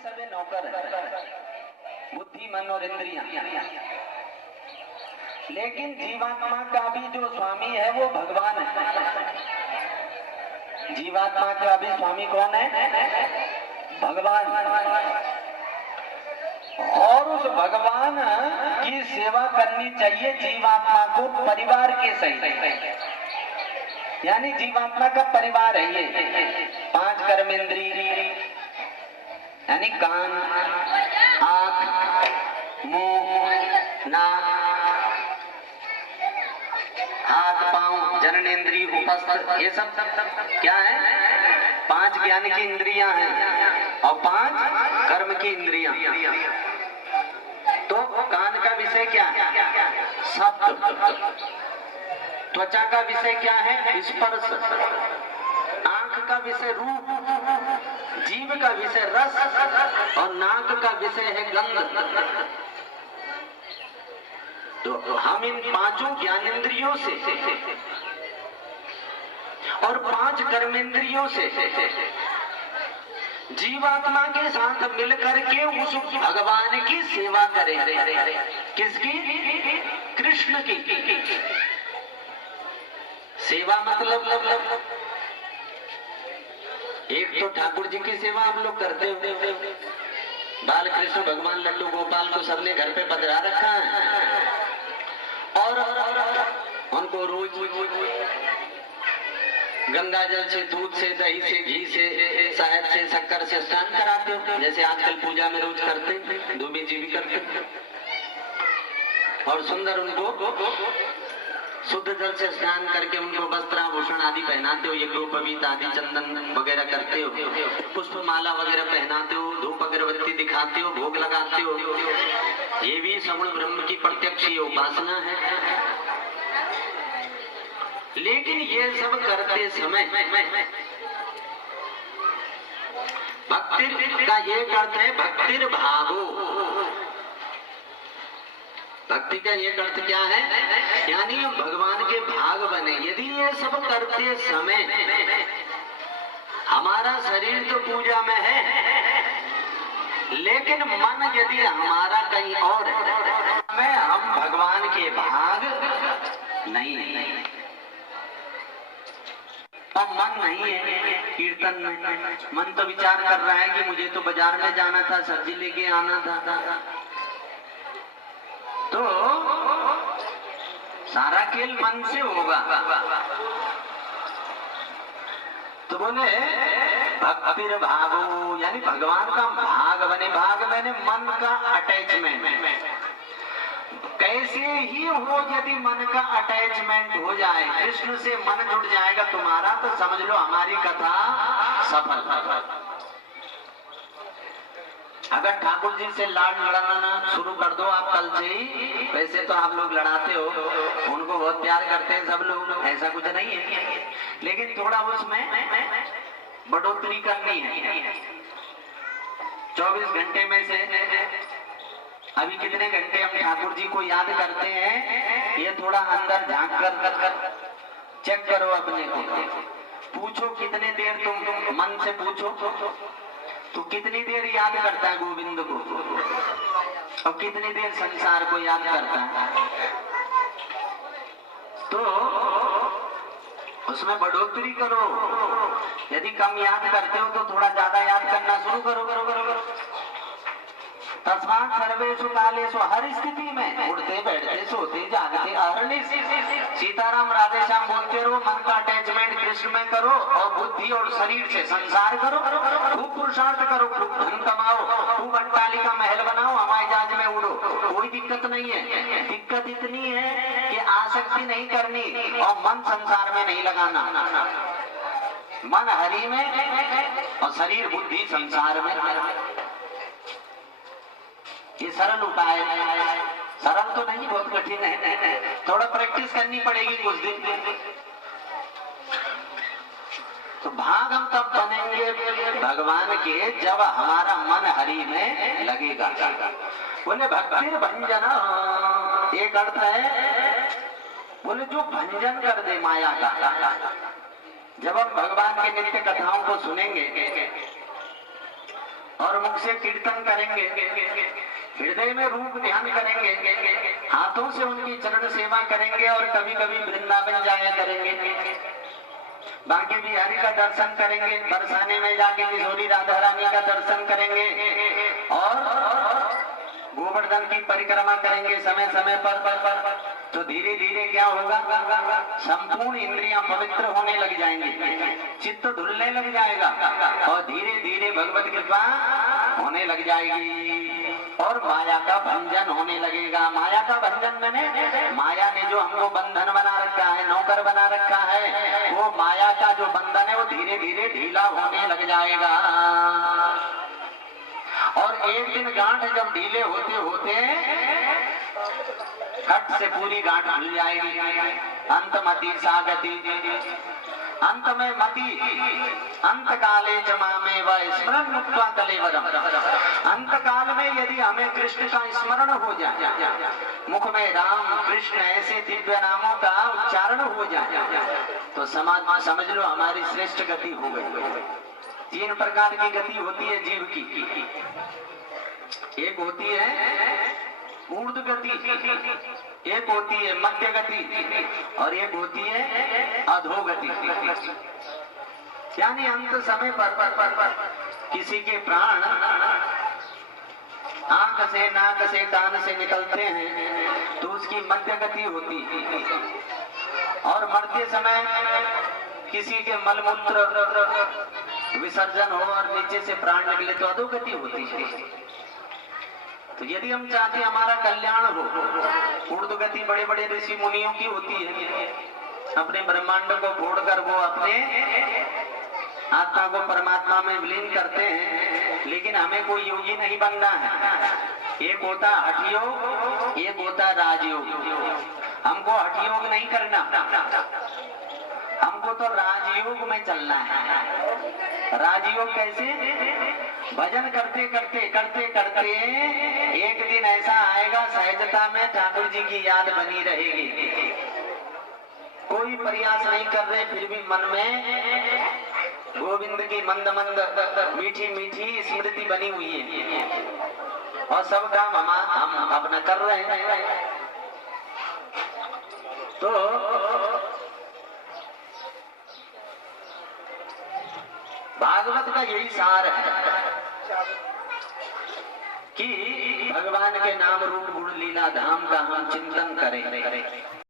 सबे नौकर है, बुद्धि मन और इंद्रियां। लेकिन जीवात्मा का भी जो स्वामी है वो भगवान है। जीवात्मा का भी स्वामी कौन है? भगवान। और उस भगवान की सेवा करनी चाहिए जीवात्मा को परिवार के सहित। यानी जीवात्मा का परिवार है ये 5 कर्मेंद्रिय, यानी कान, आंख, मुंह, नाक, हाथ, पांव, जननेन्द्रिय, उपस्थ, ये सब क्या है? 5 ज्ञान की इंद्रियां हैं और 5 कर्म की इंद्रियां। तो कान का विषय क्या है? शब्द। त्वचा का विषय क्या है? स्पर्श। आंख का विषय रूप, जीभ का विषय रस और नाक का विषय है गंध। तो हम इन 5 ज्ञानेंद्रियों से और 5 कर्मेंद्रियों से जीवात्मा के साथ मिलकर के उस भगवान की सेवा करें। किसकी? कृष्ण की सेवा। मतलब एक तो ठाकुर जी की सेवा हम लोग करते हो, बाल कृष्ण भगवान लड्डू गोपाल को सबने घर पे पधरा रखा है और उनको रोज गंगा जल से, दूध से, दही से, घी से, शहद से, शक्कर से स्नान कराते हो, जैसे आजकल पूजा में रोज करते, दुबे जी भी करते। और सुंदर उनको शुद्ध जल से स्नान करके उनको वस्त्राभूषण आदि पहनाते हो, यज्ञोपवीत आदि चंदन वगैरह करते हो, पुष्प माला वगैरह पहनाते हो, धूप अगरबत्ती दिखाते हो, भोग लगाते हो। ये भी सगुण ब्रह्म की प्रत्यक्ष उपासना है। लेकिन ये सब करते समय भक्ति का एक अर्थ है भक्तिर भागो। भक्ति का एक अर्थ क्या है? यानी भगवान के भाग बने। यदि ये सब करते समय हमारा शरीर तो पूजा में है, लेकिन मन यदि हमारा कहीं और है, हम भगवान के भाग नहीं। और मन नहीं है कीर्तन में, मन तो विचार कर रहा है कि मुझे तो बाजार में जाना था, सब्जी लेके आना था। तो सारा खेल मन से होगा। तो बोले भक्तिर भागो, यानी भगवान का भाग बने। भाग मैंने मन का अटैचमेंट। कैसे ही हो, यदि मन का अटैचमेंट हो जाए, कृष्ण से मन जुड़ जाएगा तुम्हारा, तो समझ लो हमारी कथा सफल। अगर ठाकुर जी से लाड लड़ाना शुरू कर दो आप कल से ही, वैसे तो आप लोग लड़ाते हो, उनको बहुत प्यार करते हैं सब लोग, ऐसा कुछ नहीं है, लेकिन थोड़ा उसमें बढ़ोतरी करनी है। 24 घंटे में से अभी कितने घंटे हम ठाकुर जी को याद करते हैं, ये थोड़ा अंदर झांक कर चेक करो अपने को। पूछो कितने देर तुम मन से पूछो तो कितनी देर याद करता है गोविंद को, और कितनी देर संसार को याद करता है। तो उसमें बढ़ोतरी करो। यदि कम याद करते हो तो थोड़ा ज्यादा याद करना शुरू करो। तस्मात् सर्वेषु कालेषु, हर स्थिति में, उठते बैठते सोते जागते अहर्निश सीताराम राधे श्याम बोलते रहो। मन का अटैचमेंट कृष्ण में करो और बुद्धि और शरीर से संसार करो। खूब पुरुषार्थ करो, खूब धन कमाओ, खूब अट्टालिका महल बनाओ, हवाई जहाज में उड़ो, कोई दिक्कत नहीं है। दिक्कत इतनी है कि आसक्ति नहीं करनी और मन संसार में नहीं लगाना। मन हरि में और शरीर बुद्धि संसार में। ये सरल उपाय है। सरल तो नहीं, बहुत कठिन है, थोड़ा प्रैक्टिस करनी पड़ेगी कुछ दिन। तो भाग हम तब बनेंगे भगवान के जब हमारा मन हरि में लगेगा। बोले भक्तिर भंजन, एक अर्थ है बोले जो भंजन कर दे माया का। जब हम भगवान के नित्य कथाओं को सुनेंगे और मुख से कीर्तन करेंगे, हृदय में रूप ध्यान करेंगे, हाथों से उनकी चरण सेवा करेंगे और कभी कभी वृंदावन जाया करेंगे, बांके बिहारी का दर्शन करेंगे, बरसाने में जाके किशोरी राधा रानी का दर्शन करेंगे और गोवर्धन की परिक्रमा करेंगे समय समय पर तो धीरे धीरे क्या होगा, संपूर्ण इंद्रियां पवित्र होने लग जाएंगी, चित्त धुलने लग जाएगा और धीरे धीरे भगवत कृपा होने लग जाएगी और माया का भंजन होने लगेगा। माया का भंजन मैंने माया ने जो हमको बंधन बना रखा है, नौकर बना रखा है, वो माया का जो बंधन है वो धीरे धीरे ढीला होने लग जाएगा और एक दिन गांठ जब ढीले होते होते घट से पूरी गांठ खुल जाएगी। अंत मति सागति, अंत में मति, अंत काले जमा में वह स्मरण मुक्त्वा कलेवरम। अंत काल में यदि हमें कृष्ण का स्मरण हो जाए, मुख में राम कृष्ण ऐसे दिव्य नामों का उच्चारण हो जाए तो समझ लो हमारी श्रेष्ठ गति हो गई। तीन प्रकार की गति होती है जीव की, एक होती है ऊर्ध्व गति, एक होती है मध्य गति और एक होती है अधोगति। यानी अंत समय पर किसी के प्राण आंख से, नाक से, कान से निकलते हैं तो उसकी मध्य गति होती है और मरते समय किसी के मलमूत्र विसर्जन हो और नीचे से प्राण निकले तो अधोगति होती है। तो यदि हम चाहते हैं हमारा कल्याण हो, ऊर्ध्व गति बड़े बड़े ऋषि मुनियों की होती है, अपने ब्रह्मांड को फोड़कर वो अपने आत्मा को परमात्मा में विलीन करते हैं। लेकिन हमें कोई योगी नहीं बनना है, एक होता हठ योग, एक होता राजयोग। हमको हठ योग नहीं करना, हमको तो राजयोग में चलना है। राजयोग कैसे? भजन करते करते करते करते एक दिन ऐसा आएगा सहजता में ठाकुर जी की याद बनी रहेगी। कोई प्रयास नहीं कर रहे फिर भी मन में गोविंद की मंद मंद मीठी मीठी स्मृति बनी हुई है और सब काम हम अपना कर रहे हैं। तो भागवत का यही सार है कि भगवान के नाम रूप गुण लीला धाम का हम चिंतन करें।